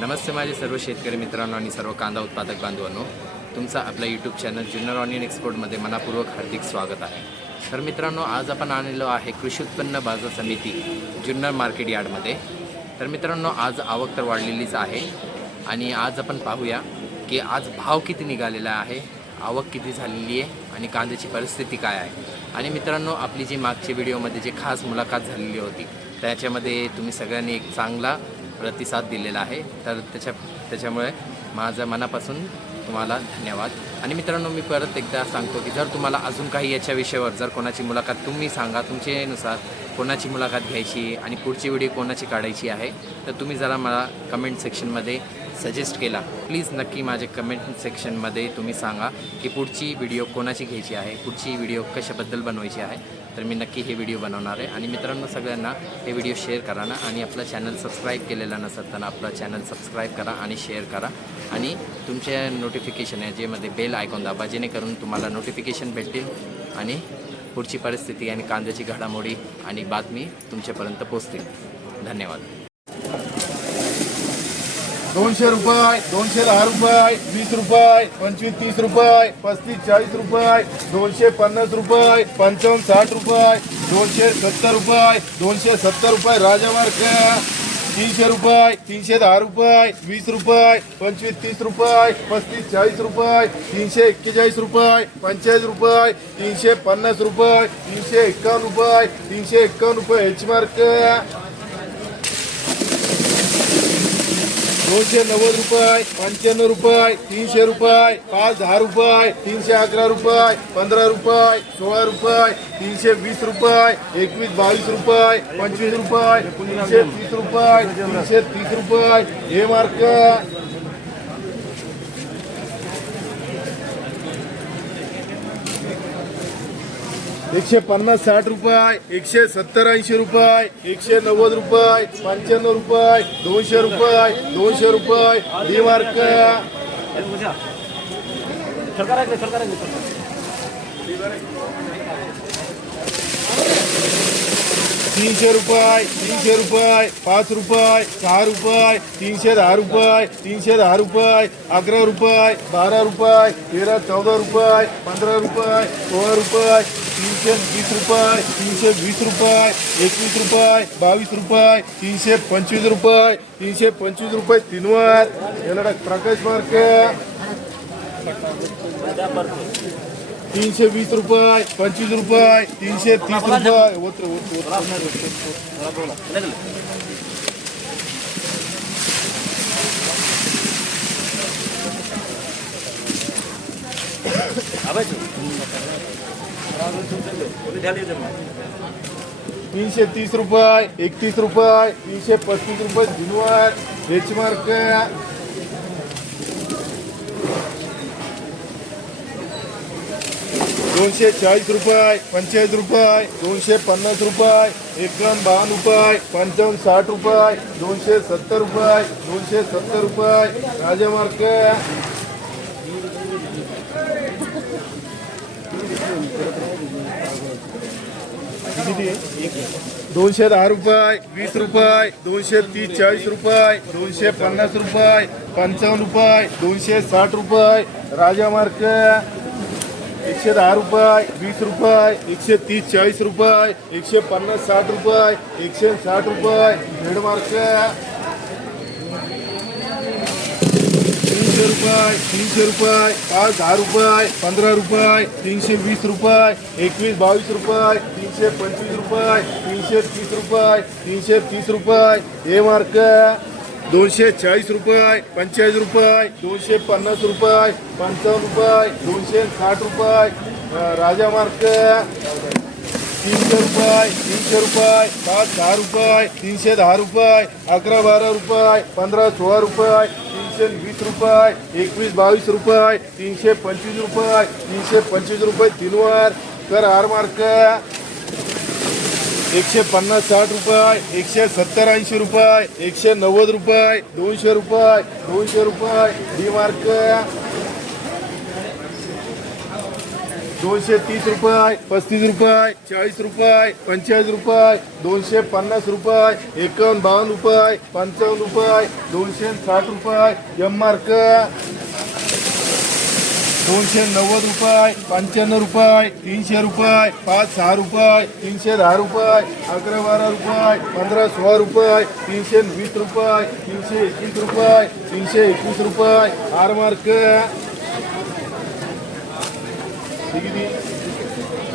नमस्ते माझे सर्व शेतकरी मित्रांनो आणि सर्व कांदा उत्पादक बांधवांनो. तुमचा आपला यूट्यूब चॅनल जुन्नर ऑनियन एक्सपोर्टमध्ये मनापूर्वक हार्दिक स्वागत आहे. तर मित्रांनो आज आपण आणलेलो आहे कृषी उत्पन्न बाजार समिती जुन्नर मार्केट यार्डमध्ये तर मित्रांनो आज आवक तर वाढलेलीच आहे आणि आज आपण पाहूया की आज भाव किती निघालेला आहे आवक किती झालेली आहे आणि कांद्याची परिस्थिती काय आहे. आणि मित्रांनो आपली जी मागच्या व्हिडिओमध्ये जी खास मुलाखत झालेली होती त्याच्यामध्ये तुम्ही सगळ्यांनी एक चांगला प्रतिसाद दिलेला आहे. तर त्याच्या त्याच्यामुळे माझं मनापासून तुम्हाला धन्यवाद. आणि मित्रांनो मी परत एकदा सांगतो की जर तुम्हाला अजून काही याच्या विषयावर जर कोणाची मुलाखत तुम्ही सांगा तुमच्यानुसार कोणाची मुलाखत घ्यायची आणि पुढची व्हिडिओ कोणाची काढायची आहे तर तुम्ही जरा मला कमेंट सेक्शनमध्ये सजेस्ट केला. प्लीज नक्की माझे कमेंट सेक्शनमध्ये तुम्ही सांगा की पुढची व्हिडिओ कोणाची घ्यायची आहे पुढची व्हिडिओ कशाबद्दल बनवायची आहे. तर मी नक्की हे व्हिडिओ बनवणार आहे. आणि मित्रांनो सगळ्यांना हे व्हिडिओ शेअर करा ना. आणि आपला चॅनल सबस्क्राईब केलेला नसेल तर आपला चॅनल सबस्क्राईब करा आणि शेअर करा. आणि तुमच्या नोटिफिकेशन आहे जेमध्ये बेल आयकॉन दाबा जेणेकरून तुम्हाला नोटिफिकेशन भेटतील आणि पुढची परिस्थिती आणि कांद्याची घडामोडी आणि बातमी तुमच्यापर्यंत पोचतील धन्यवाद. दोनशे रुपये दोनशे दहा रुपये वीस रुपये पंचवीस तीस रुपये पस्तीस चाळीस रुपये दोनशे पन्नास रुपये पंचावन्न साठ रुपये दोनशे सत्तर रुपये दोनशे सत्तर रुपये राजामार्ग तीनशे रुपये तीनशे दहा रुपये वीस रुपये पंचवीस तीस रुपये पस्तीस चाळीस रुपये तीनशे एक्केचाळीस रुपये पंचेचाळीस रुपये तीनशे पन्नास रुपये तीनशे एक्कावन्न रुपये तीनशे एक्कावन्न रुपये एच मार्क दोनशे नव्वद रुपये पंच्याण्णव रुपये तीनशे रुपये पाच दहा रुपये तीनशे अकरा रुपये पंधरा रुपये सोळा रुपये तीनशे वीस रुपये एकवीस बावीस रुपये पंचवीस रुपये तीनशे तीस रुपये तीनशे तीस रुपये. हे मार्क एकशे पन्नास साठ रुपये एकशे सत्तर ऐंशी रुपये एकशे नव्वद रुपये पंच्याण्णव रुपये दोनशे रुपये दोनशे रुपये डी मार्क. तीनशे रुपये तीनशे रुपये पाच रुपये सहा रुपये तीनशे दहा रुपये तीनशे दहा रुपये अकरा रुपये बारा रुपये तेरा चौदा रुपये पंधरा रुपये सोळा रुपये तीनशे वीस रुपये तीनशे वीस रुपये एकवीस रुपये बावीस रुपये तीनशे पंचवीस रुपये तीनशे पंचवीस रुपये तीनवर. याला प्रकाश मार्क. तीनशे वीस रुपये पंचवीस रुपये तीनशे तीस रुपये. ओत्र तीनशे तीस रुपये एकतीस रुपये तीनशे पस्तीस रुपये दिनवर एच दोनशे चाळीस रुपये, पंचेचाळीस रुपये, दोनशे पन्नास रुपये एकावन्न बावन्न रुपये, पंचावन्न साठ रुपये, दोनशे सत्तर रुपये, दोनशे सत्तर रुपये. राजामार्क दोनशे दहा रुपये, वीस रुपये, दोनशे तीस चाळीस रुपये, दोनशे पन्नास रुपये, पंचावन्न रुपये, दोनशे साठ रुपये. राजामार्क एकशे दहा रुपये वीस रुपये एकशे तीस चाळीस रुपये एकशे पन्नास साठ रुपये एकशे साठ रुपये झेडमार्क तीनशे रुपये तीनशे रुपये पाच दहा रुपये पंधरा रुपये तीनशे वीस रुपये एकवीस बावीस रुपये तीनशे पंचवीस रुपये तीनशे तीस रुपये तीनशे तीस रुपये हे मार्क. दोनशे चाळीस रुपये पंचेचाळीस रुपये दोनशे पन्नास रुपये पंचावन्न रुपये दोनशे साठ रुपये राजा मार्क तीनशे रुपये तीनशे रुपये पाच दहा रुपये तीनशे दहा रुपये अकरा बारा रुपये पंधरा सोळा रुपये तीनशे वीस रुपये एकवीस बावीस रुपये तीनशे पंचवीस रुपये तीनशे पंचवीस रुपये तीनवर कर आर मार्क एकशे पन्नास साठ रुपये एकशे सत्तर ऐंशी रुपये एकशे नव्वद रुपये दोनशे रुपये दोनशे रुपये डी मार्क. दोनशे तीस रुपये पस्तीस रुपये चाळीस रुपये पंचेचाळीस रुपये दोनशे पन्नास रुपये एकावन्न बावन्न रुपये पंचावन्न रुपये दोनशे साठ रुपये एम मार्क. दोनशे नव्वद रुपये पंच्याण्णव रुपये तीनशे रुपये पाच सहा रुपये तीनशे दहा रुपये अकरा बारा रुपये पंधरा सोळा रुपये तीनशे वीस रुपये तीनशे एकवीस रुपये तीनशे एकवीस रुपये. R mark.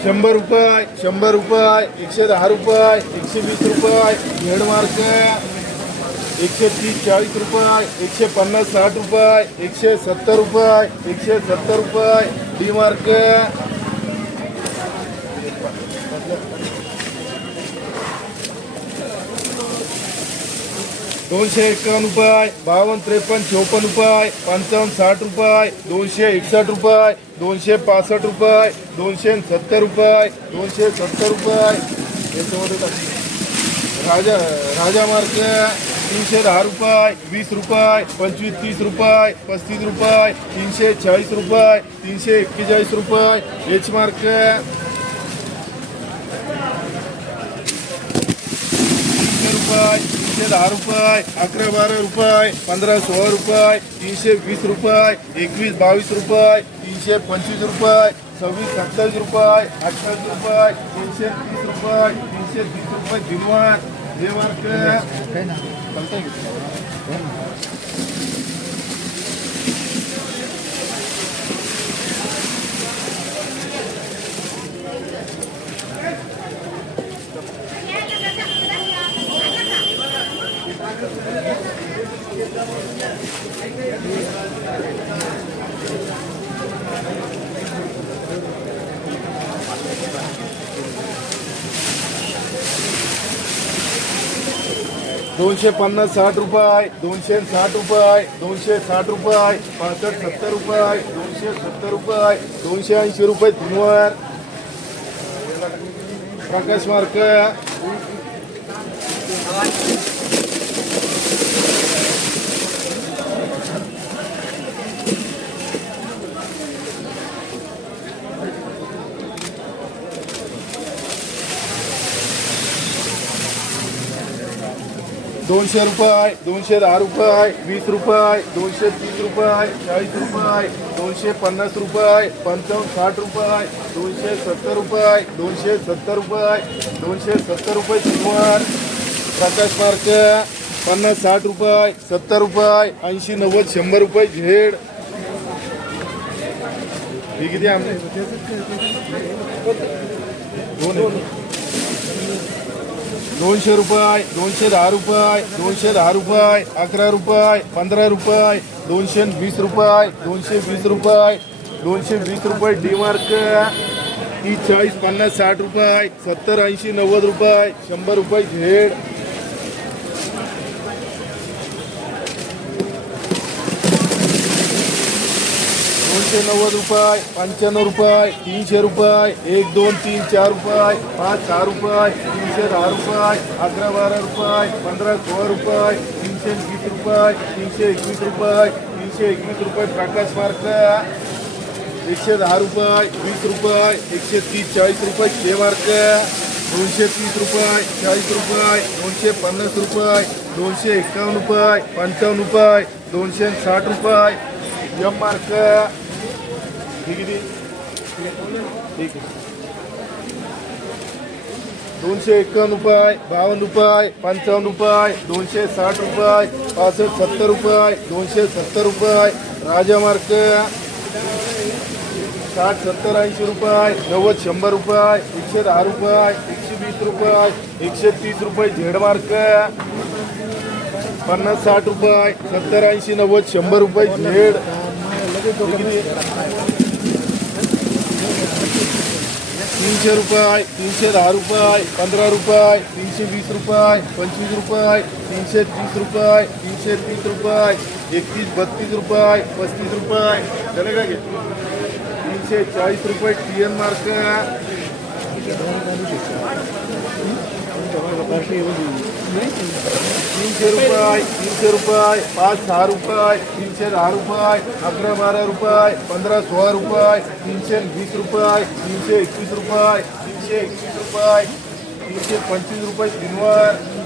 शंभर रुपये शंभर रुपये एकशे दहा रुपये एकशे वीस रुपये. Head mark. एकशे तीस चाळीस रुपये एकशे पन्नास साठ रुपये एकशे सत्तर रुपये एकशे सत्तर रुपये डी मार्क. दोनशे एकावन्न रुपये बावन्न त्रेपन्न चोपन्न रुपये पंचावन्न साठ रुपये दोनशे एकसष्ट रुपये दोनशे पासष्ट रुपये दोनशे सत्तर रुपये दोनशे सत्तर रुपये. याच्यामध्ये राजा राजा मार्क. तीनशे दहा रुपये वीस रुपये पंचवीस तीस रुपये पस्तीस रुपये तीनशे चाळीस रुपये तीनशे एक्केचाळीस रुपये एच मार्क तीनशे रुपये तीनशे दहा रुपये अकरा बारा रुपये पंधरा सोळा रुपये तीनशे वीस रुपये एकवीस बावीस रुपये तीनशे पंचवीस रुपये सव्वीस सत्तावीस रुपये अठ्ठावीस रुपये तीनशे तीस रुपये तीनशे तीस रुपये दिनवार हे मार्क दोनशे पन्नास साठ रुपये दोनशे साठ रुपये दोनशे साठ रुपये पासष्ट सत्तर रुपये दोनशे सत्तर रुपये दोनशे ऐंशी रुपये दिनवार प्रकाश मार्क. दोनशे रुपये दोनशे दहा रुपये वीस रुपये दोनशे तीस रुपये चाळीस रुपये दोनशे पन्नास रुपये पंचावन्न साठ रुपये दोनशे सत्तर रुपये दोनशे सत्तर रुपये दोनशे सत्तर रुपये शनिवार प्रकाश मार्क पन्नास साठ रुपये सत्तर रुपये ऐंशी नव्वद शंभर रुपये झेड. हे किती आमचे दोन दोनशे रुपये दोनशे दहा रुपये दोनशे दहा रुपये अकरा रुपये पंधरा रुपये दोनशे वीस रुपये दोनशे वीस रुपये दोनशे वीस रुपये डी मार्क. तीस चाळीस पन्नास साठ रुपये सत्तर ऐंशी नव्वद रुपये शंभर रुपये झेड एकशे नव्वद रुपये पंच्याण्णव रुपये तीनशे रुपये एक दोन तीन चार रुपये पाच सहा रुपये तीनशे दहा रुपये अकरा बारा रुपये पंधरा सोळा रुपये तीनशे वीस रुपये तीनशे एकवीस रुपये तीनशे एकवीस रुपये प्रकाश मार्क एकशे दहा रुपये वीस रुपये एकशे तीस चाळीस रुपये के मार्क दोनशे तीस रुपये चाळीस रुपये दोनशे पन्नास रुपये दोनशे एकावन्न रुपये पंचावन्न रुपये दोनशे साठ रुपये एम मार्क हे किती ठीक आहे. दोनशे एकावन्न रुपये बावन्न रुपये पंचावन्न रुपये दोनशे साठ रुपये पासष्ट सत्तर रुपये दोनशे सत्तर रुपये राजामार्ग साठ सत्तर ऐंशी रुपये नव्वद शंभर रुपये एकशे दहा रुपये एकशे वीस रुपये एकशे तीस रुपये झेड मार्क पन्नास साठ रुपये सत्तर ऐंशी नव्वद शंभर रुपये झेड. तीनशे रुपये तीनशे दहा रुपये पंधरा रुपये तीनशे वीस रुपये पंचवीस रुपये तीनशे तीस रुपये तीनशे तीस रुपये एकतीस बत्तीस रुपये पस्तीस रुपये. झाले का तीनशे चाळीस रुपये टी एन मार्क तीनशे रुपये तीनशे रुपये पाच सहा रुपये तीनशे दहा रुपये अकरा बारा रुपये पंधरा सोळा रुपये तीनशे वीस रुपये तीनशे एकवीस रुपये तीनशे एकवीस रुपये तीनशे पंचवीस रुपये तीनवर